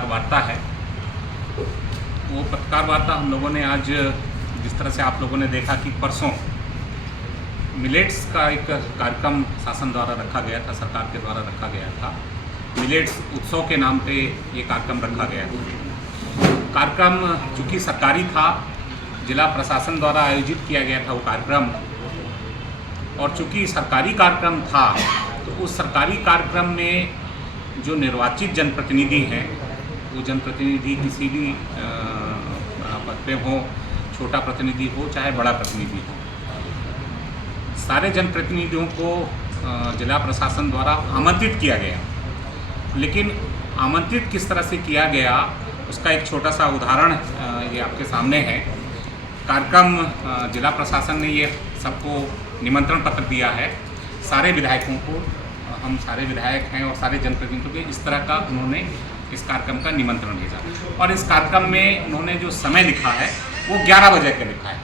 पत्रकार वार्ता है। वो पत्रकार वार्ता हम लोगों ने आज, जिस तरह से आप लोगों ने देखा कि परसों मिलेट्स का एक कार्यक्रम शासन द्वारा रखा गया था, सरकार के द्वारा रखा गया था। मिलेट्स उत्सव के नाम पे ये कार्यक्रम रखा गया था। कार्यक्रम चूँकि सरकारी था, जिला प्रशासन द्वारा आयोजित किया गया था वो कार्यक्रम, और चूँकि सरकारी कार्यक्रम था तो उस सरकारी कार्यक्रम में जो निर्वाचित जनप्रतिनिधि हैं, वो जनप्रतिनिधि किसी भी पद पे हो, छोटा प्रतिनिधि हो चाहे बड़ा प्रतिनिधि हो, सारे जनप्रतिनिधियों को जिला प्रशासन द्वारा आमंत्रित किया गया। लेकिन आमंत्रित किस तरह से किया गया उसका एक छोटा सा उदाहरण ये आपके सामने है। कार्यक्रम जिला प्रशासन ने ये सबको निमंत्रण पत्र दिया है, सारे विधायकों को, हम सारे विधायक हैं और सारे जनप्रतिनिधियों को इस तरह का उन्होंने इस कार्यक्रम का निमंत्रण भेजा। और इस कार्यक्रम में उन्होंने जो समय लिखा है वो 11 बजे का लिखा है।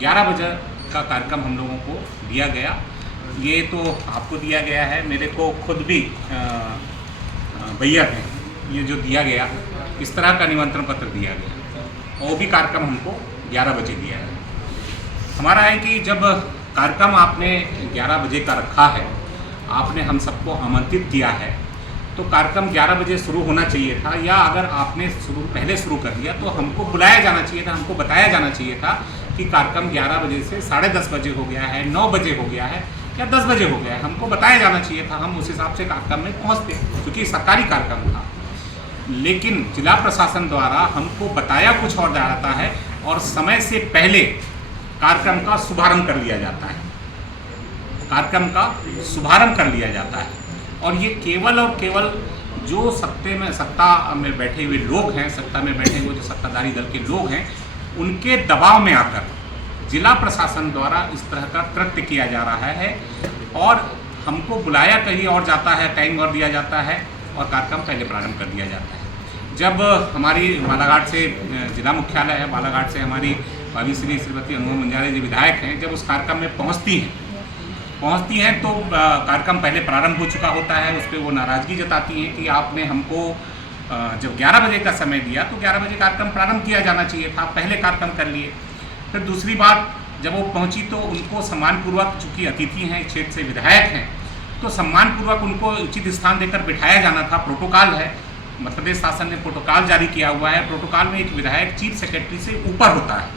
11 बजे का कार्यक्रम हम लोगों को दिया गया। ये तो आपको दिया गया है, मेरे को खुद भी भैया थे, ये जो दिया गया इस तरह का निमंत्रण पत्र दिया गया, वो भी कार्यक्रम हमको 11 बजे दिया है। हमारा है कि जब कार्यक्रम आपने 11 बजे का रखा है, आपने हम सबको आमंत्रित किया है, तो कार्यक्रम 11 बजे शुरू होना चाहिए था, या अगर आपने पहले शुरू कर दिया तो हमको बुलाया जाना चाहिए था, हमको बताया जाना चाहिए था कि कार्यक्रम 11 बजे से 10:30 बजे हो गया है, 9 बजे हो गया है या 10 बजे हो गया है, हमको बताया जाना चाहिए था। हम उस हिसाब से कार्यक्रम में पहुँचते, क्योंकि सरकारी कार्यक्रम था। लेकिन जिला प्रशासन द्वारा हमको बताया कुछ और जाता है और समय से पहले कार्यक्रम का शुभारंभ कर लिया जाता है, कार्यक्रम का शुभारंभ कर लिया जाता है। और ये केवल और केवल जो सत्ता में बैठे हुए लोग हैं, सत्ता में बैठे हुए जो सत्ताधारी दल के लोग हैं, उनके दबाव में आकर जिला प्रशासन द्वारा इस तरह का कृत्य किया जा रहा है और हमको बुलाया कहीं और जाता है, टाइम और दिया जाता है और कार्यक्रम पहले प्रारंभ कर दिया जाता है। जब हमारी बालाघाट से जिला मुख्यालय है, बालाघाट से हमारी भाभी श्रीमती अनुभव मंजारे जी विधायक हैं, जब उस कार्यक्रम में पहुंचती हैं तो कार्यक्रम पहले प्रारंभ हो चुका होता है। उस पर वो नाराज़गी जताती हैं कि आपने हमको जब 11 बजे का समय दिया तो 11 बजे कार्यक्रम प्रारंभ किया जाना चाहिए था, पहले कार्यक्रम कर लिए। फिर दूसरी बात, जब वो पहुंची तो उनको सम्मानपूर्वक, चूँकि अतिथि हैं, क्षेत्र से विधायक हैं, तो सम्मानपूर्वक उनको उचित स्थान देकर बिठाया जाना था। प्रोटोकॉल है, मध्य प्रदेश शासन ने प्रोटोकॉल जारी किया हुआ है। प्रोटोकॉल में एक विधायक चीफ सेक्रेटरी से ऊपर होता है,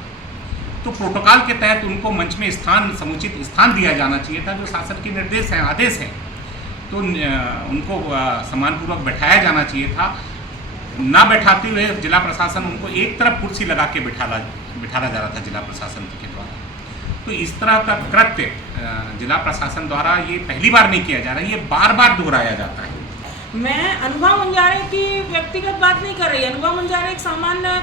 तो प्रोटोकॉल के तहत उनको मंच में समुचित स्थान दिया जाना चाहिए था, जो शासन के निर्देश हैं, आदेश हैं। तो उनको सम्मानपूर्वक बैठाया जाना चाहिए था। ना बैठाते हुए जिला प्रशासन उनको एक तरफ कुर्सी लगा के बिठाला जा रहा था जिला प्रशासन के द्वारा। तो इस तरह का कृत्य जिला प्रशासन द्वारा ये पहली बार नहीं किया जा रहा है, ये बार बार दोहराया जाता है। मैं अनुभव मंजारे की व्यक्तिगत बात नहीं कर रही। अनुभव मंजारे एक सामान्य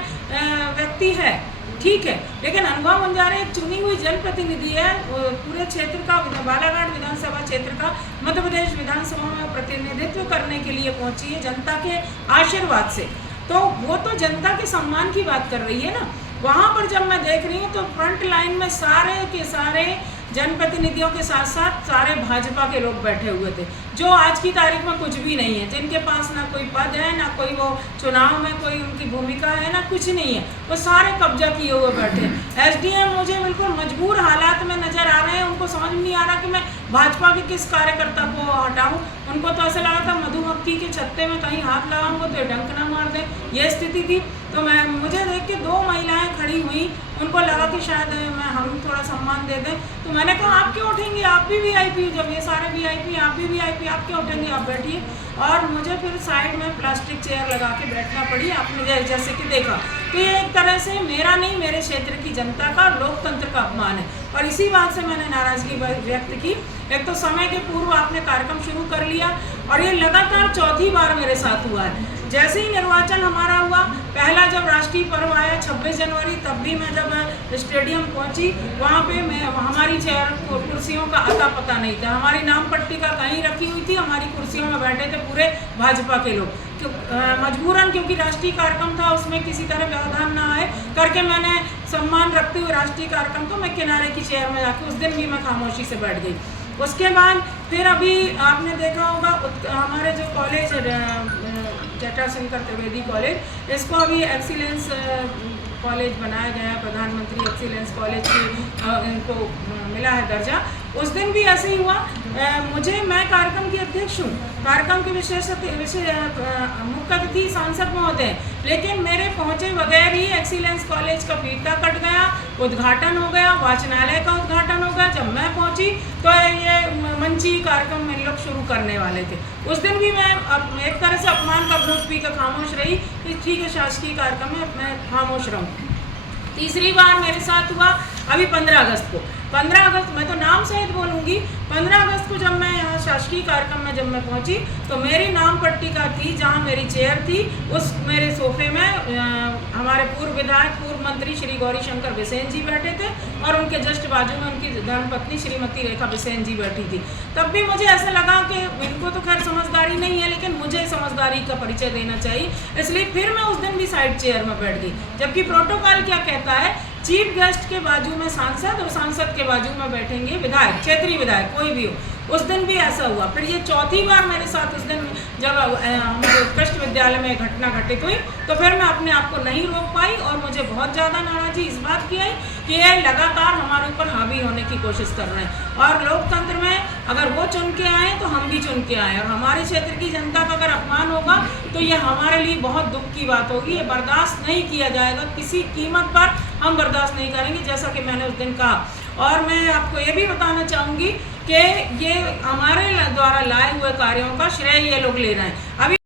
व्यक्ति है, ठीक है, लेकिन अनुभव मंजारे एक चुनी हुई जनप्रतिनिधि है, पूरे क्षेत्र का, बालाघाट विधानसभा क्षेत्र का मध्य प्रदेश विधानसभा में प्रतिनिधित्व करने के लिए पहुंची है जनता के आशीर्वाद से। तो वो तो जनता के सम्मान की बात कर रही है ना। वहाँ पर जब मैं देख रही हूँ तो फ्रंट लाइन में सारे के सारे जनप्रतिनिधियों के साथ साथ सारे भाजपा के लोग बैठे हुए थे, जो आज की तारीख में कुछ भी नहीं है, जिनके पास ना कोई पद है, ना कोई वो चुनाव में कोई उनकी भूमिका है, ना कुछ नहीं है, वो सारे कब्जा किए हुए बैठे हैं। एसडीएम मुझे बिल्कुल मजबूर हालात में नजर आ रहे हैं। उनको समझ नहीं आ रहा कि मैं भाजपा के किस कार्यकर्ता को हटाऊं। उनको तो ऐसा लगा था मधुमक्खी के छत्ते में कहीं हाथ लगाऊंगा तो डंक ना मार दे, ये स्थिति थी। तो मुझे देख के 2 महिलाएं खड़ी हुई, उनको लगा कि शायद हम थोड़ा सम्मान दे दें। तो मैंने कहा आप क्यों उठेंगे, आप भी वीआईपी, जब ये सारे वीआईपी, आप भी वीआईपी, आप क्यों उठेंगे, आप बैठिए। और मुझे फिर साइड में प्लास्टिक चेयर लगा के बैठना पड़ी, आपने जैसे कि देखा। तो ये एक तरह से मेरा नहीं, मेरे क्षेत्र की जनता का, लोकतंत्र का अपमान है। और इसी बात से मैंने नाराज़गी व्यक्त की। एक तो समय के पूर्व आपने कार्यक्रम शुरू कर लिया और ये लगातार 4थी बार मेरे साथ हुआ है। जैसे ही निर्वाचन हमारा हुआ, पहला जब राष्ट्रीय पर्व आया 26 जनवरी, तब भी मैं जब स्टेडियम पहुंची, वहाँ पे हमारी चेयर कुर्सियों का अता पता नहीं था। हमारी नाम पट्टिका कहीं रखी हुई थी, हमारी कुर्सियों में बैठे थे पूरे भाजपा के लोग। मजबूरन, क्योंकि राष्ट्रीय कार्यक्रम था, उसमें किसी तरह व्यवधान ना आए करके मैंने सम्मान रखते हुए राष्ट्रीय कार्यक्रम को मैं किनारे की चेयर में जाकर उस दिन भी मैं खामोशी से बैठ गई। उसके बाद फिर अभी आपने देखा होगा हमारे जो कॉलेज जटाशंकर त्रिवेदी कॉलेज, इसको अभी एक्सीलेंस कॉलेज बनाया गया, प्रधानमंत्री एक्सीलेंस कॉलेज की इनको मिला है दर्जा। उस दिन भी ऐसे ही हुआ। मैं कार्यक्रम की अध्यक्ष हूँ, कार्यक्रम के मुख्य अतिथि सांसद महोदय, लेकिन मेरे पहुँचे बगैर ही एक्सीलेंस कॉलेज का फीता कट गया, उद्घाटन हो गया, वाचनालय का उद्घाटन हो गया। जब मैं पहुँची तो ये मंची कार्यक्रम इन लोग शुरू करने वाले थे। उस दिन भी मैं एक तरह से अपमान का घूंट पी कर खामोश रही कि ठीक है, शासकीय कार्यक्रम में मैं खामोश रहूँ। तीसरी बार मेरे साथ हुआ अभी 15 अगस्त को। 15 अगस्त, मैं तो नाम सहित बोलूँगी, 15 अगस्त को जब मैं यहाँ शासकीय कार्यक्रम में जब मैं पहुँची तो मेरी नाम पट्टिका थी, जहाँ मेरी चेयर थी, उस मेरे सोफे में हमारे पूर्व विधायक, पूर्व मंत्री श्री गौरीशंकर बिसेन जी बैठे थे और उनके जस्ट बाजू में उनकी धर्मपत्नी श्रीमती रेखा बिसेन जी बैठी थी। तब भी मुझे ऐसा लगा कि इनको तो खैर समझदारी नहीं है, लेकिन मुझे समझदारी का परिचय देना चाहिए, इसलिए फिर मैं उस दिन भी साइड चेयर में बैठ गई। जबकि प्रोटोकॉल क्या कहता है, चीफ गेस्ट के बाजू में सांसद और सांसद के बाजू में बैठेंगे विधायक, क्षेत्रीय विधायक कोई भी हो। उस दिन भी ऐसा हुआ। फिर ये चौथी बार मेरे साथ उस दिन जब हमारे उत्कृष्ट विद्यालय में घटना घटित हुई तो फिर मैं अपने आप को नहीं रोक पाई और मुझे बहुत ज़्यादा नाराज़गी इस बात की आई कि ये लगातार हमारे ऊपर हावी होने की कोशिश कर रहे हैं। और लोकतंत्र में अगर वो चुन के आए तो हम भी चुन के आए, और हमारे क्षेत्र की जनता का अगर अपमान होगा तो ये हमारे लिए बहुत दुख की बात होगी। ये बर्दाश्त नहीं किया जाएगा, किसी कीमत पर हम बर्दाश्त नहीं करेंगे, जैसा कि मैंने उस दिन कहा। और मैं आपको ये भी बताना चाहूँगी कि ये हमारे द्वारा लाए हुए कार्यों का श्रेय ये लोग ले रहे हैं। अभी